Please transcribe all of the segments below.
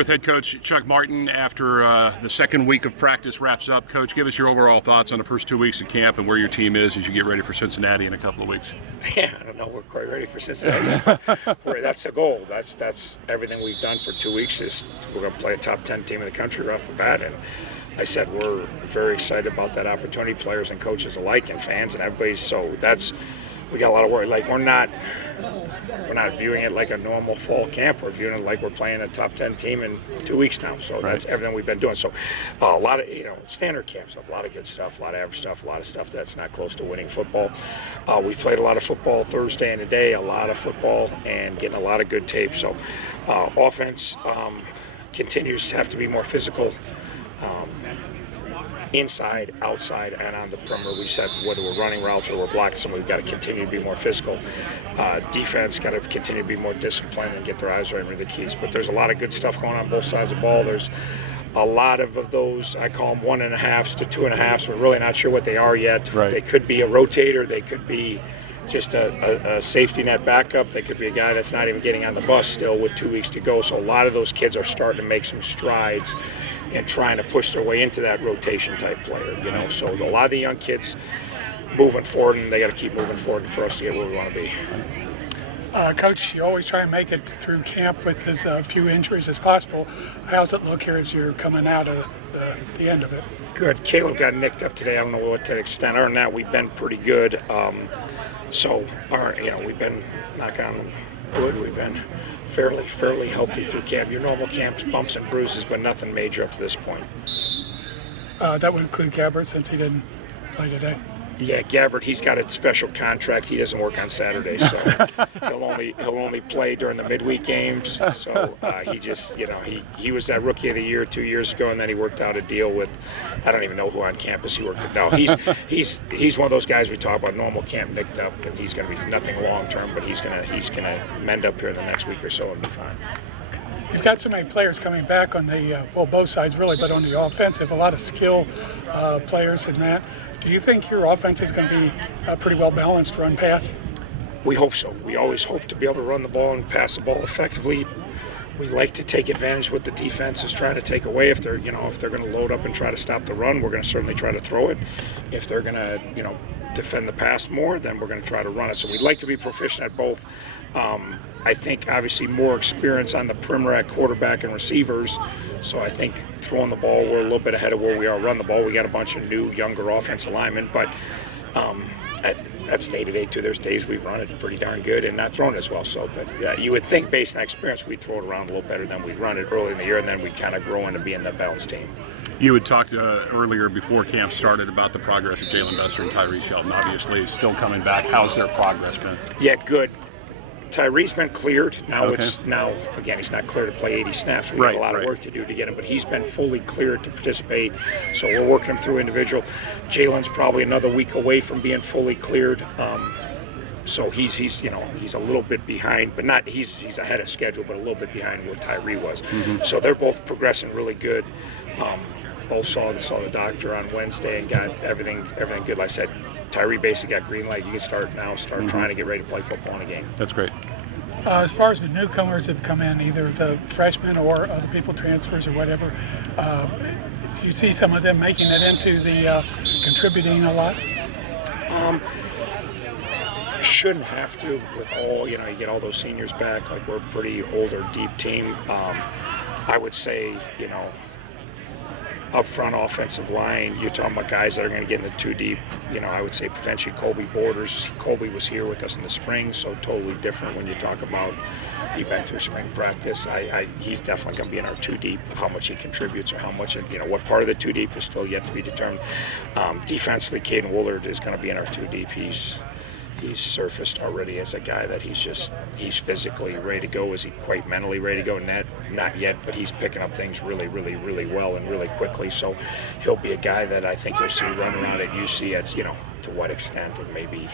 with head coach Chuck Martin after the second week of practice wraps up. Coach, give us your overall thoughts on the first 2 weeks of camp and where your team is as you get ready for Cincinnati in a couple of weeks. Yeah, I don't know. We're quite ready for Cincinnati. That's the goal. That's everything we've done for 2 weeks is we're going to play a top 10 team in the country right off the bat. And I said we're very excited about that opportunity, players and coaches alike, and fans and everybody. So we got a lot of work. Like we're not viewing it like a normal fall camp. We're viewing it like we're playing a top 10 team in 2 weeks now. So that's everything we've been doing. So a lot of standard camp stuff, a lot of good stuff, a lot of average stuff, a lot of stuff that's not close to winning football. We played a lot of football Thursday and today, a lot of football, and getting a lot of good tape. So offense continues to have to be more physical. Inside, outside, and on the perimeter. We said whether we're running routes or we're blocking someone, we've got to continue to be more physical. Defense got to continue to be more disciplined and get their eyes right where the keys. But there's a lot of good stuff going on both sides of the ball. There's a lot of those, I call them 1.5s to 2.5s. We're really not sure what they are yet. Right. They could be a rotator. They could be just a safety net backup. They could be a guy that's not even getting on the bus still with 2 weeks to go. So a lot of those kids are starting to make some strides and trying to push their way into that rotation type player, So a lot of the young kids moving forward, and they got to keep moving forward for us to get where we want to be. Coach, you always try and make it through camp with as few injuries as possible. How's it look here as you're coming out of the end of it? Good. Caleb got nicked up today. I don't know what to extent. Other than that, we've been pretty good. We've been knock on wood. We've been fairly healthy through camp. Your normal camps, bumps and bruises, but nothing major up to this point. That would include Gabbert since he didn't play today. Yeah, Gabbert, he's got a special contract. He doesn't work on Saturdays, so he'll only play during the midweek games. So he just, he was that Rookie of the Year 2 years ago, and then he worked out a deal with, I don't even know who on campus he worked it out. He's one of those guys we talk about normal camp nicked up, and he's going to be nothing long term, but he's gonna mend up here in the next week or so and be fine. You've got so many players coming back on the both sides really, but on the offensive, a lot of skill players in that. Do you think your offense is going to be pretty well balanced run pass? We hope so. We always hope to be able to run the ball and pass the ball effectively. We like to take advantage what the defense is trying to take away. If they're going to load up and try to stop the run, we're going to certainly try to throw it. If they're going to, defend the pass more, then we're going to try to run it. So we'd like to be proficient at both. I think obviously more experience on the perimeter at quarterback and receivers. So I think throwing the ball, we're a little bit ahead of where we are run the ball. We got a bunch of new, younger offensive linemen, but that's day to day too. There's days we've run it pretty darn good and not thrown as well. So, but you would think based on experience, we'd throw it around a little better than we'd run it early in the year, and then we'd kind of grow into being that balanced team. You had talked earlier before camp started about the progress of Jalen Bester and Tyree Shelton. Obviously, still coming back. How's their progress been? Yeah, good. Tyree's been cleared. Now again, he's not cleared to play 80 snaps. We got a lot of work to do to get him, but he's been fully cleared to participate. So we're working him through individual. Jalen's probably another week away from being fully cleared. So he's a little bit behind, but not he's ahead of schedule, but a little bit behind where Tyree was. Mm-hmm. So they're both progressing really good. Both saw the doctor on Wednesday and got everything good. Like I said, Tyree basically got green light. You can start trying to get ready to play football in a game. That's great. As far as the newcomers have come in, either the freshmen or other people transfers or whatever, do you see some of them making it into the contributing a lot? Shouldn't have to with all, you get all those seniors back. Like we're a pretty older, deep team. I would say, up front offensive line, you're talking about guys that are going to get in the two deep. I would say potentially Colby Borders. Colby was here with us in the spring, so totally different when you talk about he's been through spring practice. He's definitely going to be in our two deep. How much he contributes or how much, what part of the two deep is still yet to be determined. Defensively, Caden Woolard is going to be in our two deep. He's surfaced already as a guy that he's physically ready to go. Is he quite mentally ready to go? Not yet, but he's picking up things really, really, really well and really quickly. So he'll be a guy that I think you'll see run around at UC. It's, to what extent, and maybe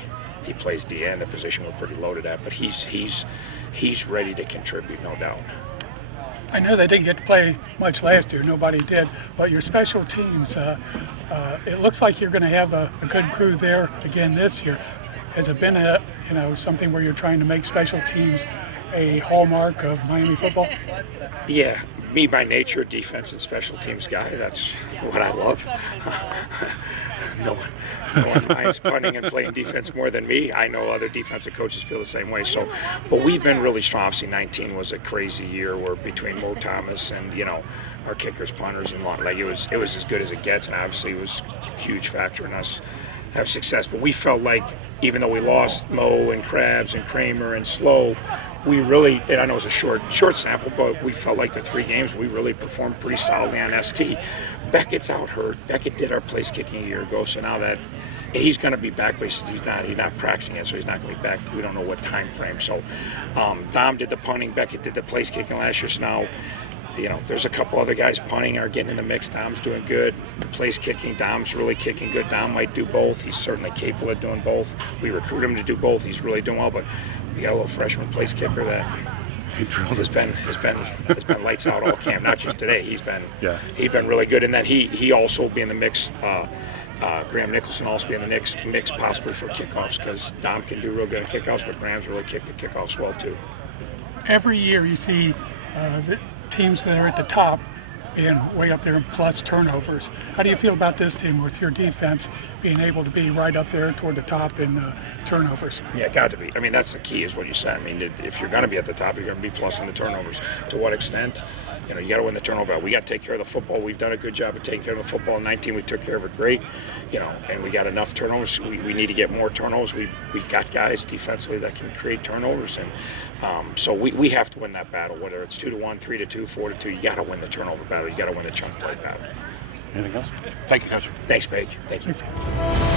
he plays DN, a position we're pretty loaded at, but he's ready to contribute, no doubt. I know they didn't get to play much last year. Nobody did. But your special teams, it looks like you're going to have a good crew there again this year. Has it been something where you're trying to make special teams a hallmark of Miami football? Yeah, me by nature, defense and special teams guy. That's what I love. No one minds punting and playing defense more than me. I know other defensive coaches feel the same way. So, but we've been really strong. Obviously, 19 was a crazy year where between Mo Thomas and our kickers, punters, and long, like it was as good as it gets, and obviously it was a huge factor in us have success. But we felt like even though we lost Mo and Krabs and Kramer and Slow, we really, and I know it was a short sample, but we felt like the 3 games we really performed pretty solidly on ST. Beckett's out hurt. Beckett did our place kicking a year ago, so now that he's going to be back, but he's not practicing yet, so he's not going to be back. We don't know what time frame. So Dom did the punting, Beckett did the place kicking last year. So now, there's a couple other guys punting are getting in the mix. Dom's doing good. The place kicking, Dom's really kicking good. Dom might do both. He's certainly capable of doing both. We recruit him to do both. He's really doing well, but we got a little freshman place kicker that has been lights out all camp. Not just today. He's been really good, and then he also will be in the mix. Graham Nicholson also be in the mix possibly for kickoffs, because Dom can do real good at kickoffs, but Graham's really kicked the kickoffs well too. Every year you see the teams that are at the top being way up there in plus turnovers. How do you feel about this team with your defense being able to be right up there toward the top in turnovers? Yeah, got to be. I mean, that's the key, is what you said. I mean, if you're going to be at the top, you're going to be plus in the turnovers. To what extent? You got to win the turnover battle. We got to take care of the football. We've done a good job of taking care of the football. In 19, we took care of it great. And we got enough turnovers. We need to get more turnovers. We've got guys defensively that can create turnovers, and so we have to win that battle. Whether it's 2-1, 3-2, 4-2, you got to win the turnover battle. You got to win the chunk play battle. Anything else? Thank you, Coach. Thanks, Paige. Thank you.